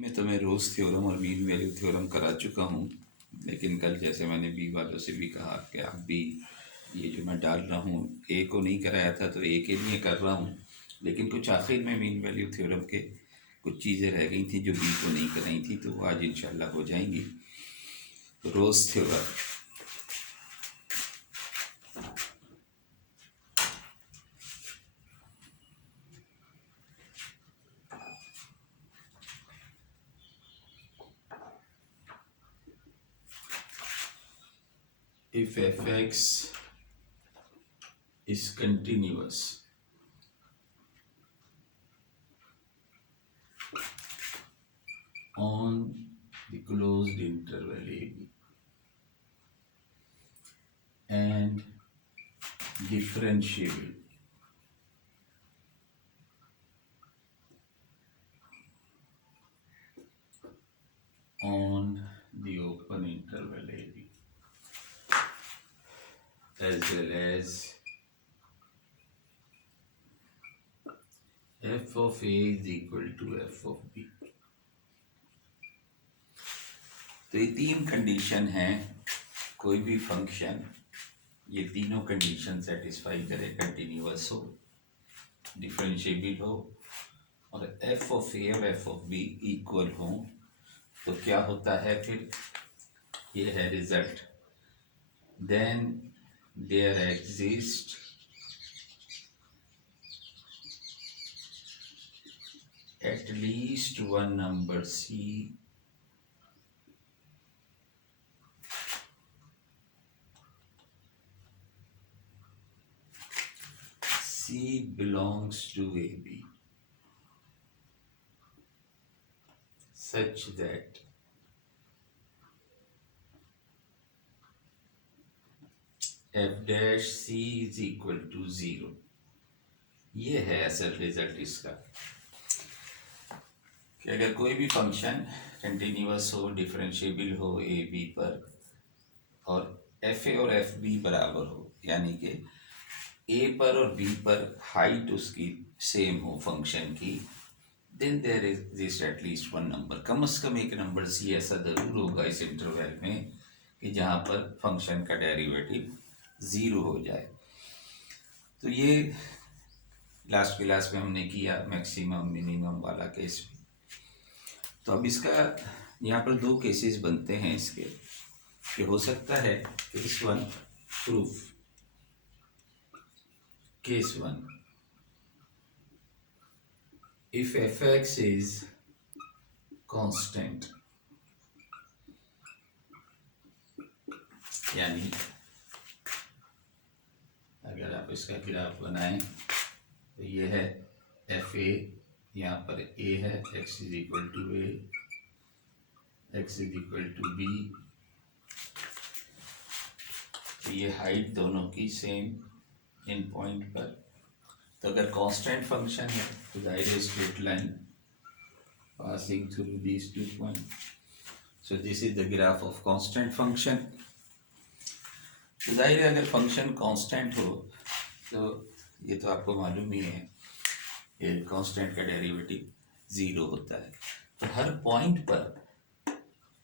में तो मैं रोज़ थ्योरम और मीन वैल्यू थ्योरम करा चुका हूँ, लेकिन कल जैसे मैंने बी वालों से भी कहा कि आप भी ये जो मैं डाल रहा हूँ ए को नहीं कराया था तो ए के लिए कर रहा हूँ, लेकिन कुछ आखिर में मीन वैल्यू थ्योरम के कुछ चीज़ें रह गई थी जो बी को नहीं कराई थी, तो वो आज इंशाल्लाह हो जाएंगी। तो रोज़ theorem, if fx is continuous on the closed interval AB and differentiable on the open interval AB, as well as f of A is equal to f of B। तो ये तीन कंडीशन हैं, कोई भी फंक्शन ये तीनों condition satisfy करे, continuous हो, डिफरेंशिएबल हो और f ऑफ ए और f ऑफ बी इक्वल हो, तो क्या होता है फिर, ये है result. Then there exist at least one number C belongs to AB such that f dash C is equal to 0। ये है असल रिजल्ट इसका कि अगर कोई भी फंक्शन कंटिन्यूअस हो, डिफरेंशिएबल हो ए बी पर और एफ ए और एफ बी बराबर हो, यानी कि ए पर और बी पर हाइट उसकी सेम हो फंक्शन की, then there exist at least one number, कम से कम एक नंबर सी ऐसा ज़रूर होगा इस इंटरवल में कि जहाँ पर फंक्शन का डेरिवेटिव ज़ीरो हो जाए। तो ये लास्ट क्लास में हमने किया मैक्सिमम मिनिमम वाला केस भी। तो अब इसका यहाँ पर दो केसेस बनते हैं इसके, कि हो सकता है case one proof, case one if fx is constant, यानी अगर आप इसका ग्राफ बनाएं तो ये है एफ ए, यहाँ पर ए है, x is equal to A, x is equal to B, ये हाइट दोनों की सेम इन पॉइंट पर। तो अगर कांस्टेंट फंक्शन है तो जाहिर है straight line passing through these two point, so this is the graph of constant function. तो जाहिर है अगर फंक्शन कांस्टेंट हो तो ये तो आपको मालूम ही है, ये कांस्टेंट का डेरिवेटिव ज़ीरो होता है, तो हर पॉइंट पर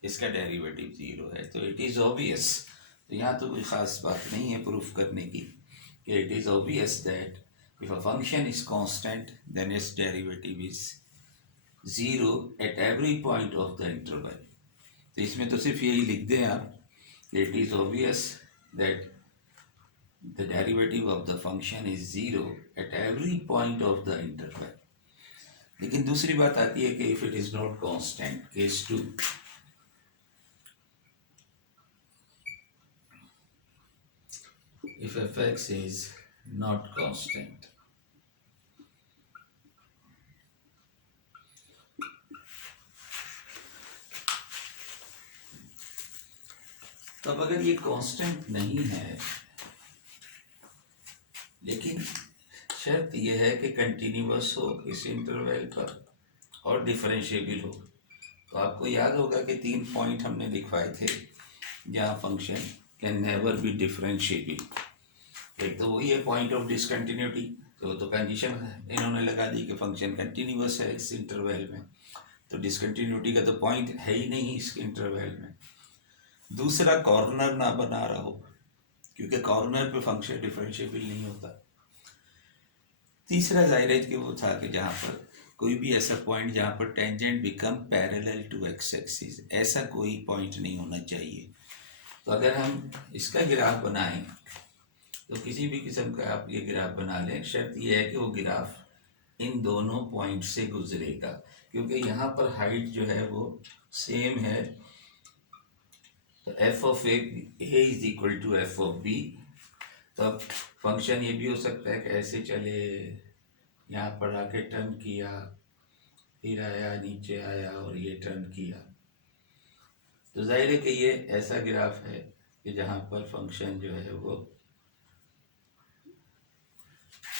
इसका डेरिवेटिव ज़ीरो है, तो इट इज़ ऑब्वियस। तो यहाँ तो कोई ख़ास बात नहीं है प्रूफ करने की, कि it is obvious that if a function is constant then its derivative is zero at every point of the interval। तो इसमें तो सिर्फ यही लिख दें आप, it is obvious that the derivative of the function is zero at every point of the interval। लेकिन दूसरी बात आती है कि if it is not constant, case two, if fx is not constant, तो अब अगर ये कांस्टेंट नहीं है, लेकिन शर्त यह है कि कंटिन्यूअस हो इस इंटरवल पर और डिफरेंशिएबल हो, तो आपको याद होगा कि 3 पॉइंट हमने लिखवाए थे जहाँ function can never be differentiable. एक तो वही है पॉइंट ऑफ डिसकंटिन्यूटी, तो कंडीशन इन्होंने लगा दी कि फंक्शन कंटिन्यूअस है इस इंटरवल में, तो तो डिसकंटिन्यूटी का तो पॉइंट है ही नहीं इस इंटरवल में। दूसरा, कॉर्नर ना बना रहा हो, क्योंकि कॉर्नर पे फंक्शन डिफरेंशिएबल नहीं होता। तीसरा जाहिर है कि वो था कि जहाँ पर कोई भी ऐसा पॉइंट जहाँ पर tangent become parallel to X axis, ऐसा कोई पॉइंट नहीं होना चाहिए। तो अगर हम इसका ग्राफ बनाएं तो किसी भी किस्म का आप ये ग्राफ बना लें, शर्त ये है कि वो ग्राफ इन दोनों पॉइंट से गुजरेगा, क्योंकि यहाँ पर हाइट जो है वो सेम है। तो F of A is equal to F of B. तो अब फंक्शन ये भी हो सकता है कि ऐसे चले, यहाँ पर आके टर्न किया, फिर आया, नीचे आया और ये टर्न किया। तो जाहिर है कि ये ऐसा ग्राफ है कि जहाँ पर फंक्शन जो है वो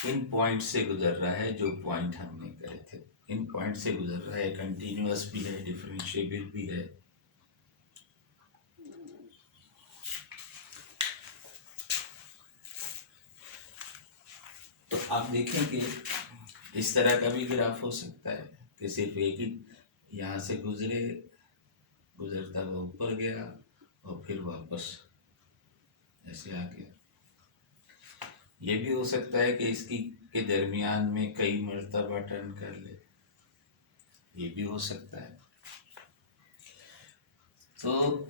इन पॉइंट से गुजर रहा है, जो पॉइंट हमने करे थे इन पॉइंट से गुजर रहा है, कंटिन्यूअस भी है, डिफरेंशिएबल भी है। तो आप देखें कि इस तरह का भी ग्राफ हो सकता है कि सिर्फ एक ही यहाँ से गुजरता हुआ ऊपर गया और फिर वापस ऐसे आ गया। ये भी हो सकता है कि इसकी के दरमियान में कई मर्तबा टर्न कर ले, ये भी हो सकता है। तो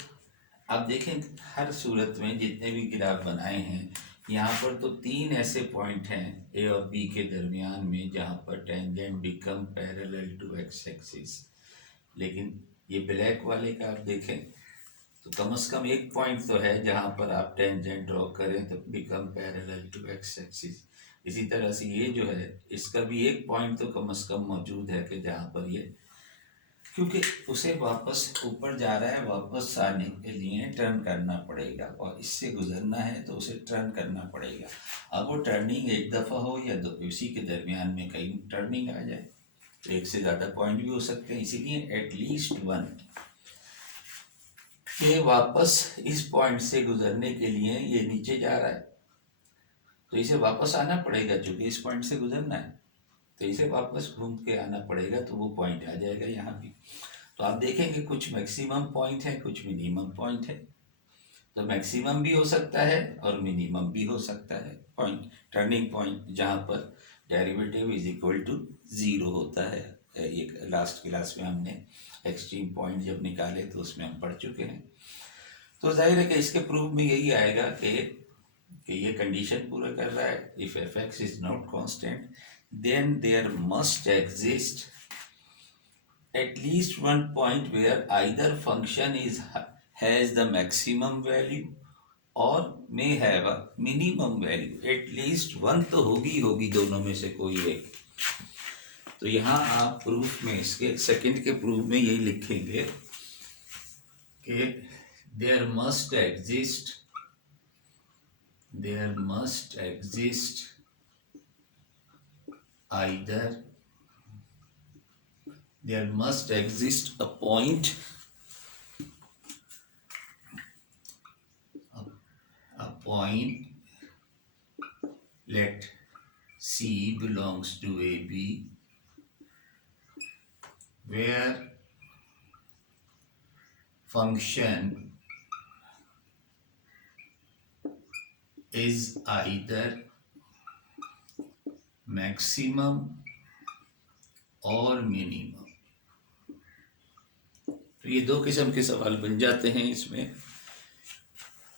आप देखें हर सूरत में जितने भी ग्राफ बनाए हैं, यहाँ पर तो 3 ऐसे पॉइंट हैं ए और बी के दरमियान में जहाँ पर tangent become parallel to X axis. लेकिन ये ब्लैक वाले का आप देखें तो कम से कम एक पॉइंट तो है जहाँ पर आप टेंजेंट ड्रॉ करें तो become parallel to X axis. इसी तरह से ये जो है इसका भी एक पॉइंट तो कम से कम मौजूद है कि जहाँ पर ये, क्योंकि उसे वापस ऊपर जा रहा है, वापस आने के लिए टर्न करना पड़ेगा और इससे गुजरना है तो उसे टर्न करना पड़ेगा। अब वो टर्निंग एक दफ़ा हो या दो, इसी के दरमियान में कई टर्निंग आ जाए, तो एक से ज़्यादा पॉइंट भी हो सकते हैं। इसीलिए एटलीस्ट वन के वापस इस पॉइंट से गुजरने के लिए ये नीचे जा रहा है तो इसे वापस आना पड़ेगा, क्योंकि इस पॉइंट से गुजरना है तो इसे वापस घूम के आना पड़ेगा, तो वो पॉइंट आ जाएगा यहाँ भी। तो आप देखेंगे कुछ मैक्सिमम पॉइंट है, कुछ मिनिमम पॉइंट है। तो मैक्सिमम भी हो सकता है और मिनिमम भी हो सकता है पॉइंट, टर्निंग पॉइंट जहाँ पर डेरिवेटिव इज इक्वल टू 0 होता है। एक लास्ट क्लास में हमने एक्सट्रीम पॉइंट जब निकाले तो उसमें हम पढ़ चुके हैं। तो जाहिर है कि इसके प्रूफ में यही आएगा कि ये कंडीशन पूरा कर रहा है, if F x is not constant then there must exist at least one point where either function has the maximum value or may have a minimum value. At least one तो होगी दोनों में से कोई एक। तो यहाँ आप प्रूफ में इसके सेकंड के प्रूफ में यही लिखेंगे कि there must exist either there must exist a point let C belongs to AB where function is either maximum और मिनिमम। तो ये दो किस्म के सवाल बन जाते हैं इसमें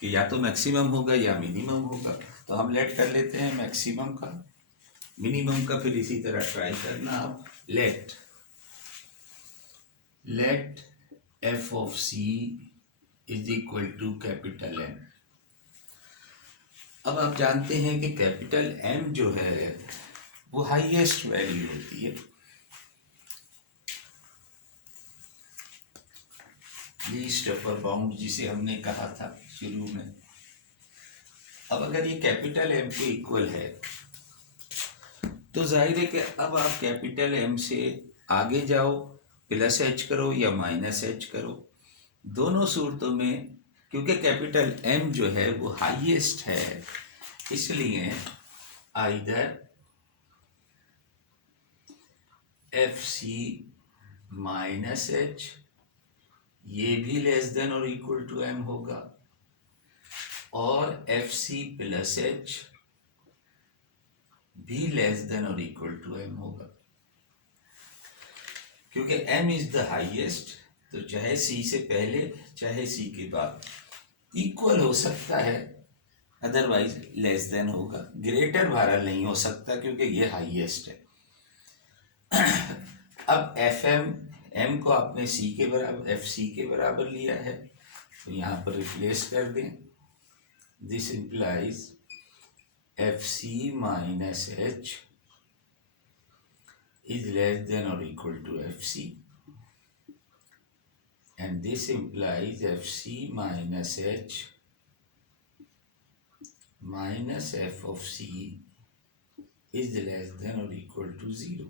कि या तो मैक्सिमम होगा या मिनिमम होगा। तो हम लेट कर लेते हैं मैक्सिमम का, मिनिमम का फिर इसी तरह ट्राई करना आप। Let F of C is equal to capital M. अब आप जानते हैं कि कैपिटल एम जो है वो हाईएस्ट वैल्यू होती है, लीस्ट अपर बाउंड जिसे हमने कहा था शुरू में। अब अगर ये कैपिटल एम के इक्वल है तो जाहिर है कि अब आप कैपिटल एम से आगे जाओ, प्लस एच करो या माइनस एच करो, दोनों सूरतों में क्योंकि कैपिटल एम जो है वो हाईएस्ट है, इसलिए either F C minus H, ये भी लेस देन और इक्वल टू एम होगा, और एफ सी प्लस एच भी लेस देन और इक्वल टू एम होगा। क्योंकि m इज द हाईएस्ट, तो चाहे c से पहले चाहे c के बाद इक्वल हो सकता है, अदरवाइज लेस देन होगा। ग्रेटर वाला नहीं हो सकता क्योंकि ये हाईएस्ट है। अब एफ एम को आपने c के बराबर एफ सी के बराबर लिया है, तो यहाँ पर रिप्लेस कर दें। This implies F C minus H is less than or equal to FC, and this implies FC minus H minus F of C is less than or equal to 0।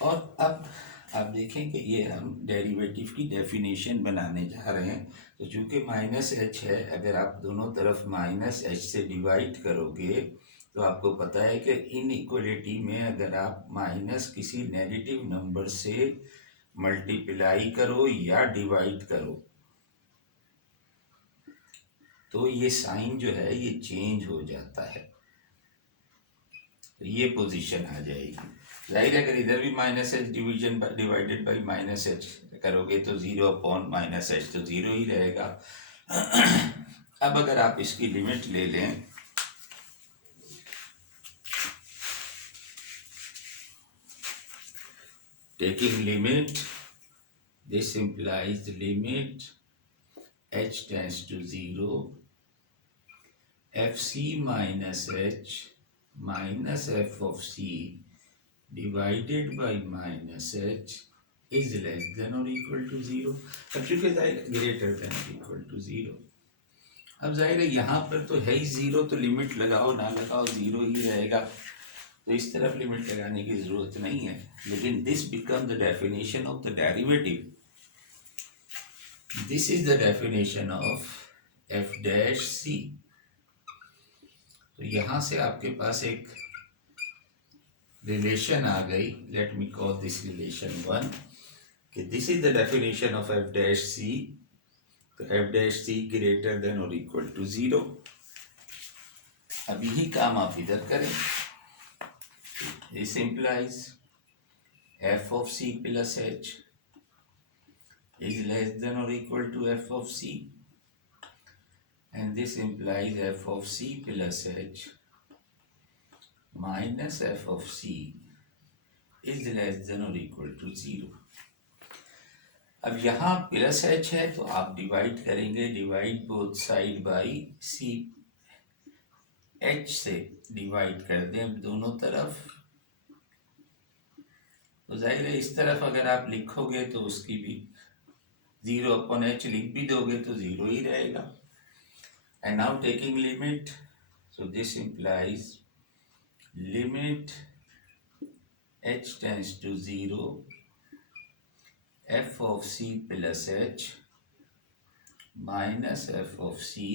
और अब आप देखें कि ये हम डेरिवेटिव की डेफिनेशन बनाने जा रहे हैं। तो चूंकि माइनस एच है, अगर आप दोनों तरफ माइनस एच से डिवाइड करोगे तो आपको पता है कि इनइक्वलिटी में अगर आप माइनस किसी नेगेटिव नंबर से मल्टीप्लाई करो या डिवाइड करो तो ये साइन जो है ये चेंज हो जाता है, तो ये पोजीशन आ जाएगी। जाहिर है अगर इधर भी minus H division divided by minus H करोगे तो 0 अपॉन माइनस एच तो 0 ही रहेगा। अब अगर आप इसकी लिमिट ले लें, taking limit, this implies the limit h tends to 0, fc minus h minus f of c divided by minus h is less than or equal to 0। अब चूंकि greater than or equal to 0, अब जाहिर है यहाँ पर तो है ही 0, तो लिमिट लगाओ ना लगाओ 0 ही रहेगा, तो इस तरफ लिमिट लगाने की जरूरत नहीं है। लेकिन this become the definition of the derivative, this is the definition of f dash c. तो यहां से आपके पास एक रिलेशन आ गई, let me call this relation 1, कि this is the definition of f dash c, तो f dash c greater than और इक्वल टू 0। अब यही काम आप इधर करें। This implies f of c plus h is less than or equal to f of c, and this implies f of c plus h minus f of c is less than or equal to 0। अब यहाँ plus h है तो आप divide करेंगे, divide both side by c, h से divide कर दें दोनों तरफ, तो जाहिर है इस तरफ अगर आप लिखोगे तो उसकी भी 0 अपॉन h लिख भी दोगे तो 0 ही रहेगा। And now taking limit, so this implies limit h tends to 0, f of c plus h minus f of c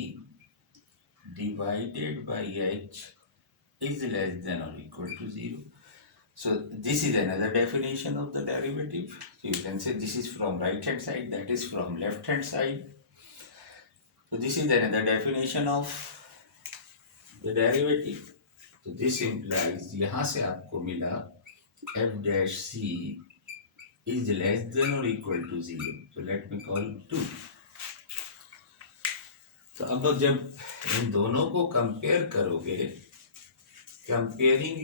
divided by h is less than or equal to 0। So this is another definition of the derivative. So you can say this is from right hand side, that is from left hand side. So this is another definition of the derivative. So this implies यहाँ से आपको मिला f dash c is less than or equal to 0. So let me call 2. तो अब जब इन दोनों को compare करोगे, comparing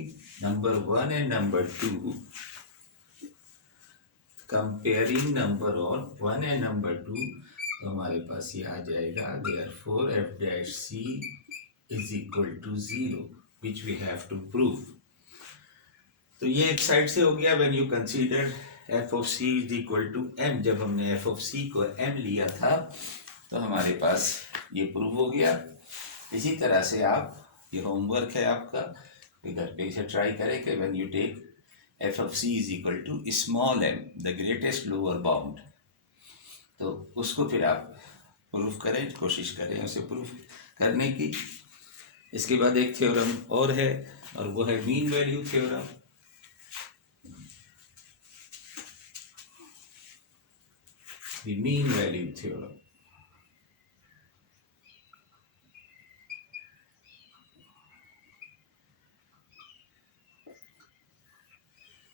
number 1 and number 2, comparing number और 1 एंड नंबर 2, तो हमारे पास ये आ जाएगा therefore F dash C is equal to 0, which we have to prove. तो ये एक साइड से हो गया when you consider F of C is equal to M. जब हमने एफ ऑफ सी को एम लिया था तो हमारे पास ये प्रूव हो गया। इसी तरह से आप, ये होमवर्क है आपका, इधर पे इसे ट्राई करें कि when you take F of C is equal to small M the greatest lower bound, तो उसको फिर आप प्रूफ करें, कोशिश करें उसे प्रूफ करने की। इसके बाद एक थ्योरम और है और वो है mean value theorem. the mean value theorem.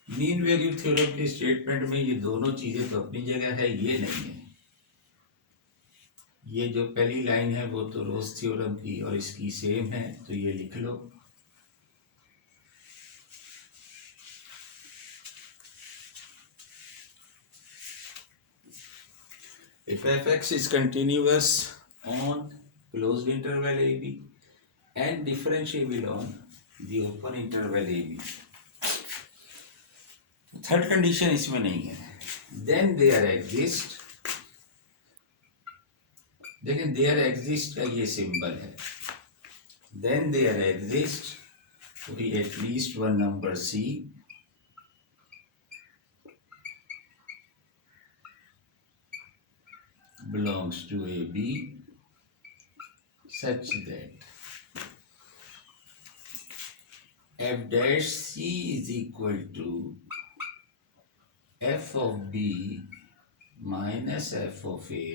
Mean value theorem के स्टेटमेंट में ये दोनों चीजें तो अपनी जगह है, ये नहीं है। ये जो पहली लाइन है वो तो रोज थ्योरम की और इसकी सेम है, तो ये लिख लो। If f(x) is continuous on closed interval ab and differentiable on the open interval ab, third condition इसमें नहीं है। देन देयर एग्जिस्ट, देखें देयर एग्जिस्ट का ये सिंबल है। देन देयर एग्जिस्ट भी at least one number C belongs to AB such that f dash c is equal to f of b minus f of a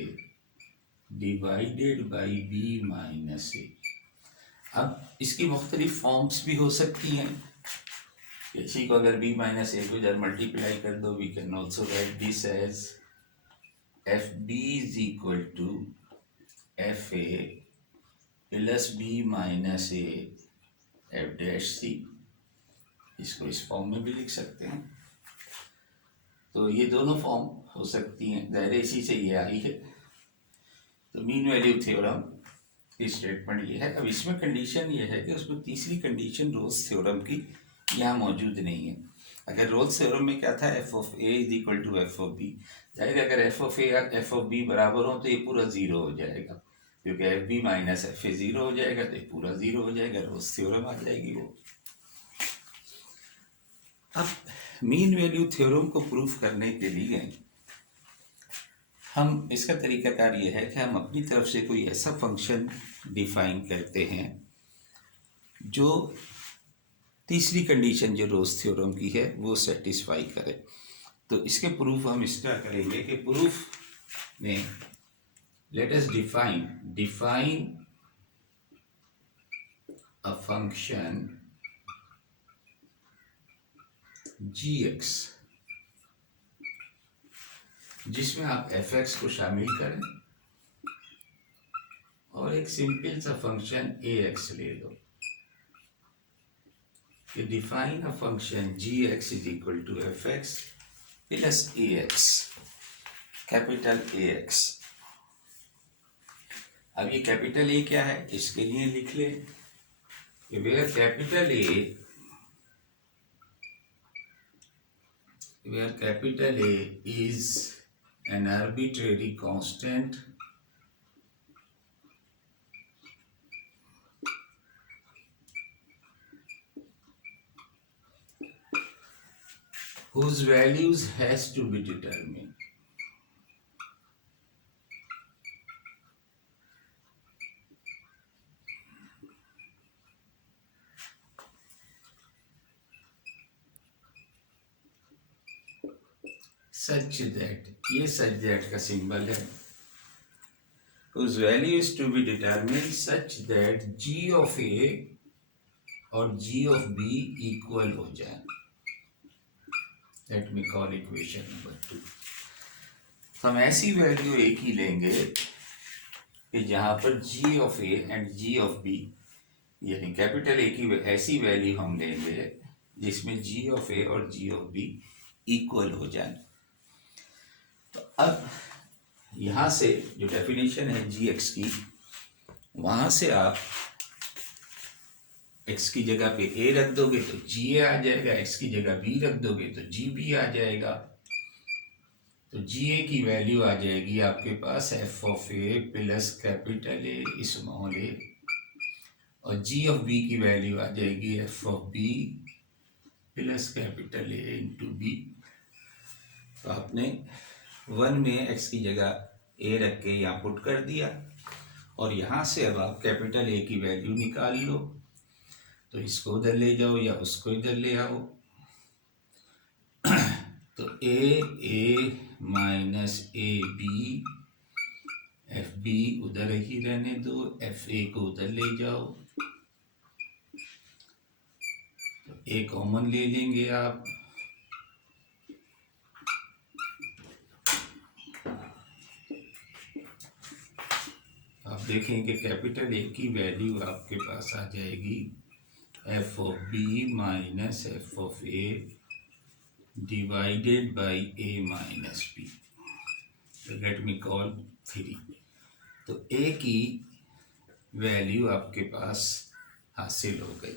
divided by b minus a। अब इसकी मुख्तलिफ forms भी हो सकती हैं। इसी को अगर b माइनस ए को जब मल्टीप्लाई कर दो, we can also write this as f b is equal to f a plus b minus a f dash c. इसको इस फॉर्म में भी लिख सकते हैं। तो ये दोनों फॉर्म हो सकती हैं, दायरे इसी से ये आई है। तो मीन वैल्यू थ्योरम की स्टेटमेंट ये है। अब इसमें कंडीशन ये है कि उसमें तीसरी कंडीशन रोल्स थ्योरम की यहाँ मौजूद नहीं है। अगर रोल्स थ्योरम में क्या था, F of A is equal to F of B, जाहिर अगर एफ ऑफ ए और एफ ऑफ बी बराबर हो तो ये पूरा जीरो हो जाएगा, क्योंकि F B minus F A zero हो जाएगा, तो ये पूरा जीरो हो जाएगा, रोल्स थ्योरम आ जाएगी वो। अब मीन वैल्यू थ्योरम को प्रूफ करने के लिए हम इसका तरीकाकार ये है कि हम अपनी तरफ से कोई ऐसा फंक्शन डिफाइन करते हैं जो तीसरी कंडीशन जो रोल्स थ्योरम की है वो सेटिस्फाई करे। तो इसके प्रूफ हम इसका करेंगे कि प्रूफ में let us define a function gx जिसमें आप fx को शामिल करें और एक सिंपल सा फंक्शन ax ले लो। You define a function gx is equal to fx plus ax, capital ax। अब ये कैपिटल A क्या है, इसके लिए लिख ले कि where capital A is an arbitrary constant whose values has to be determined। such that, ये such that का सिंबल है, whose value is to be determined such that g of a और g of b इक्वल हो जाए। Let me call equation number 2। हम ऐसी value a की लेंगे कि जहाँ पर g of a and g of b, यानी कैपिटल A की ऐसी वैल्यू हम लेंगे जिसमें g of a और g of b इक्वल हो जाए। तो अब यहाँ से जो डेफिनेशन है gx की, वहाँ से आप x की जगह पे a रख दोगे तो ga आ जाएगा, x की जगह b रख दोगे तो gb आ जाएगा। तो ga की वैल्यू आ जाएगी आपके पास f of a plus capital A small a, और g ऑफ b की वैल्यू आ जाएगी f of b plus capital A into b। तो आपने 1 में x की जगह a रख के यहाँ पुट कर दिया, और यहाँ से अब आप कैपिटल A की वैल्यू निकाल लो। तो इसको उधर ले जाओ या उसको इधर ले आओ। तो a minus a b, f b उधर ही रहने दो, एफ ए को उधर ले जाओ, तो ए कॉमन ले लेंगे आप, देखेंगे कैपिटल ए की वैल्यू आपके पास आ जाएगी F of B minus F of A divided by A minus B. Let me call 3। तो ए की वैल्यू आपके पास हासिल हो गई।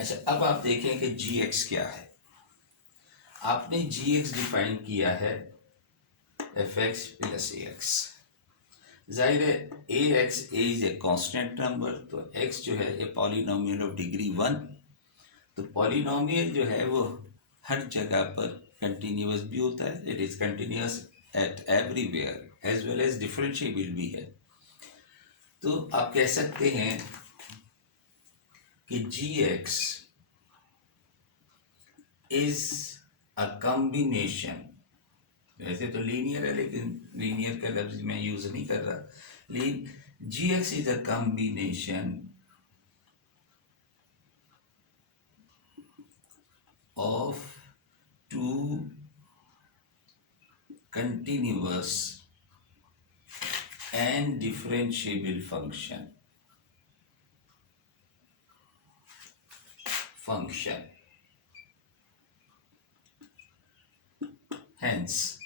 अच्छा, अब आप देखें कि जी एक्स क्या है। आपने जी एक्स डिफाइन किया है f x plus a x. जाहिर है a x a is a constant number, तो एक्स जो है ए पॉलिनोमियल ऑफ डिग्री 1। तो पॉलिनोमियल जो है वो हर जगह पर कंटिन्यूअस भी होता है, it is continuous at everywhere as well as differentiable भी है। तो आप कह सकते हैं कि G x is a combination, वैसे तो लीनियर है लेकिन लीनियर का लफ्ज मैं यूज नहीं कर रहा, लेकिन g x is a combination of two continuous and differentiable function. Hence,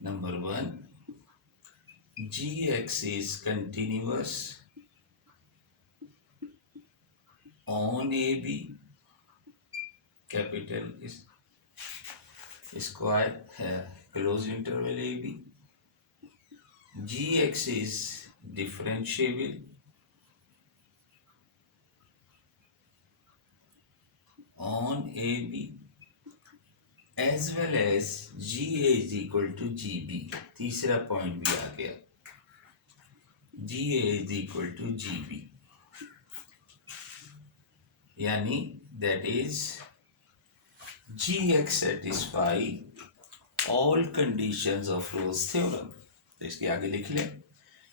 number 1, gx is continuous on AB, capital is square close interval AB. Gx is differentiable on AB as well as GA is equal to GB. तीसरा point भी आ गया, GA is equal to GB, यानी that is Gx satisfy all conditions of Rolle's theorem. तो इसके आगे लिख लें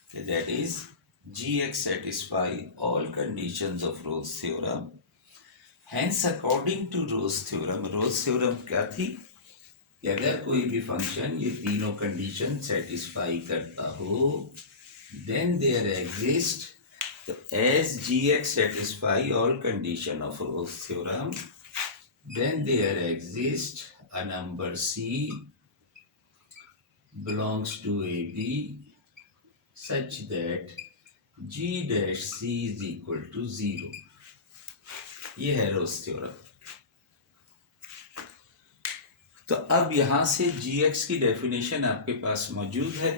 कि that is Gx satisfy all conditions of Rolle's theorem. Hence according to Rolle's theorem क्या थी कि अगर कोई भी फंक्शन ये तीनों कंडीशन सेटिस्फाई करता हो, then there exists, so as Gx satisfy all condition of Rolle's theorem, then there exists a number C belongs to AB such that G dash C is equal to 0. ये है Rolle's theorem. तो अब यहां से Gx की definition आपके पास मौजूद है,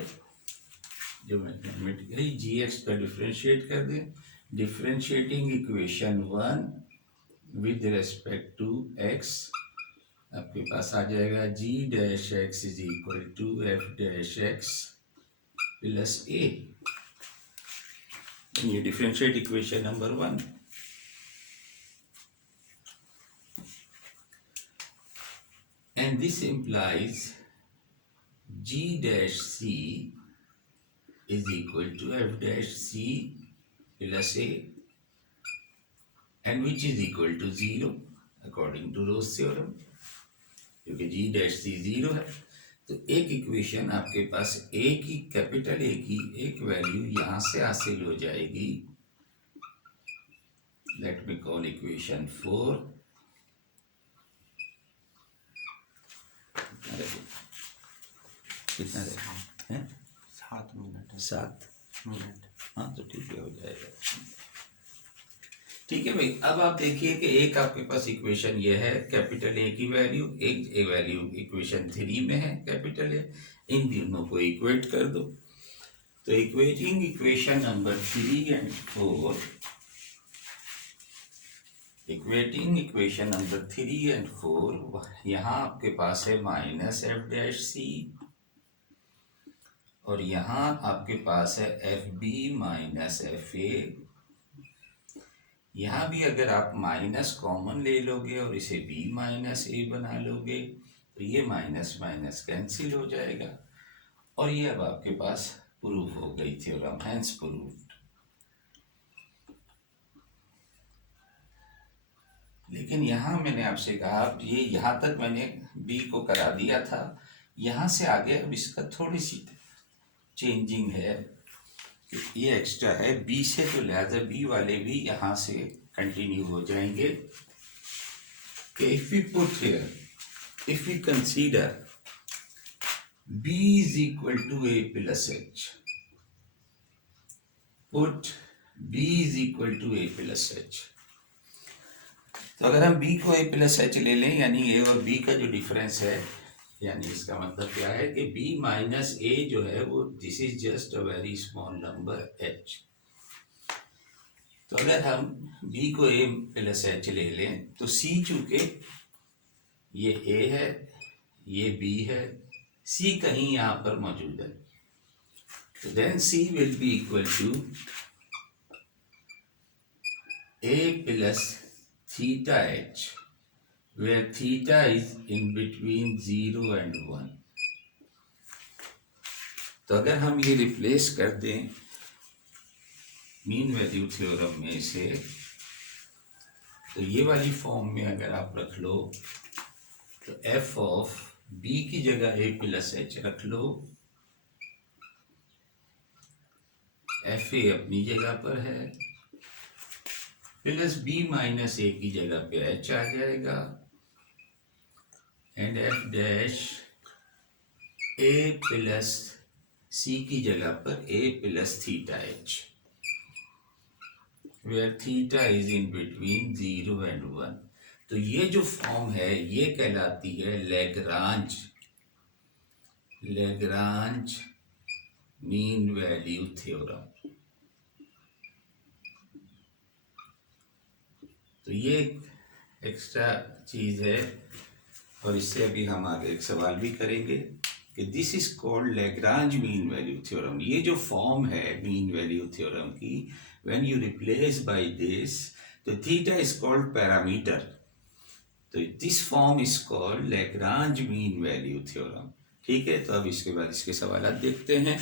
जो मैथमेटिकली Gx का डिफरेंशिएट कर दें। Differentiating equation 1 with respect to x, आपके पास आ जाएगा G dash x is equal to f dash x plus a। ये differentiate equation number 1। And this implies G dash C is equal to f dash C plus a, and which is equal to 0 according to Rolle's theorem, क्योंकि G dash C 0 है। तो एक equation आपके पास a की, capital A की एक value यहाँ से हासिल हो जाएगी, लेट मी कॉल इक्वेशन 4। कितना है? 7 मिनट है। 7 मिनट। हाँ तो ठीक है, हो जाएगा। ठीक है भाई, अब आप देखिए कि एक आपके पास इक्वेशन ये है कैपिटल ए की वैल्यू, एक ए वैल्यू इक्वेशन 3 में है कैपिटल ए, इन दोनों को इक्वेट कर दो। तो equating equation number 3 and 4, equating equation number 3 and 4, यहाँ आपके पास है माइनस एफ डैश सी और यहाँ आपके पास है F B minus F A. यहाँ भी अगर आप माइनस कॉमन ले लोगे और इसे b माइनस ए बना लोगे तो ये माइनस माइनस कैंसिल हो जाएगा और ये अब आपके पास प्रूफ हो गई थ्योरम, हैंस प्रूफ्ड। लेकिन यहाँ मैंने आपसे कहा ये यहाँ तक मैंने b को करा दिया था, यहाँ से आगे अब इसका थोड़ी सी चेंजिंग है कि ये एक्स्ट्रा है b से, तो लिहाजा b वाले भी यहाँ से कंटिन्यू हो जाएंगे। If we put here, if we consider b is equal to a plus h, put b is equal to a plus h, तो अगर हम b को a plus h ले लें यानी a और b का जो डिफरेंस है, यानी इसका मतलब क्या है कि b माइनस a जो है वो this is just a very small number h। तो अगर हम b को a प्लस h ले लें तो c चूंकि ये a है, ये b है, c कहीं यहाँ पर मौजूद है, तो then c will be equal to a plus theta h, where theta is in between 0 and 1। तो अगर हम ये रिप्लेस कर दें मीन वैल्यू थ्योरम में से, तो ये वाली फॉर्म में अगर आप रख लो तो f ऑफ b की जगह a प्लस h रख लो, एफ ए अपनी जगह पर है, प्लस b माइनस a की जगह पे h आ जाएगा, and F dash a plus c की जगह पर a plus theta h, where theta is in between 0 and 1। तो ये जो फॉर्म है ये कहलाती है लैग्रांज मीन वैल्यू थ्योरम। तो ये एक्स्ट्रा चीज है और इससे अभी हम आगे एक सवाल भी करेंगे कि this is called Lagrange mean value theorem. ये जो फॉर्म है मीन वैल्यू थ्योरम की, when you replace by this, तो थीटा इज कॉल्ड पैरामीटर, तो this form is called Lagrange mean value theorem. ठीक है, तो अब इसके बाद इसके सवाल देखते हैं।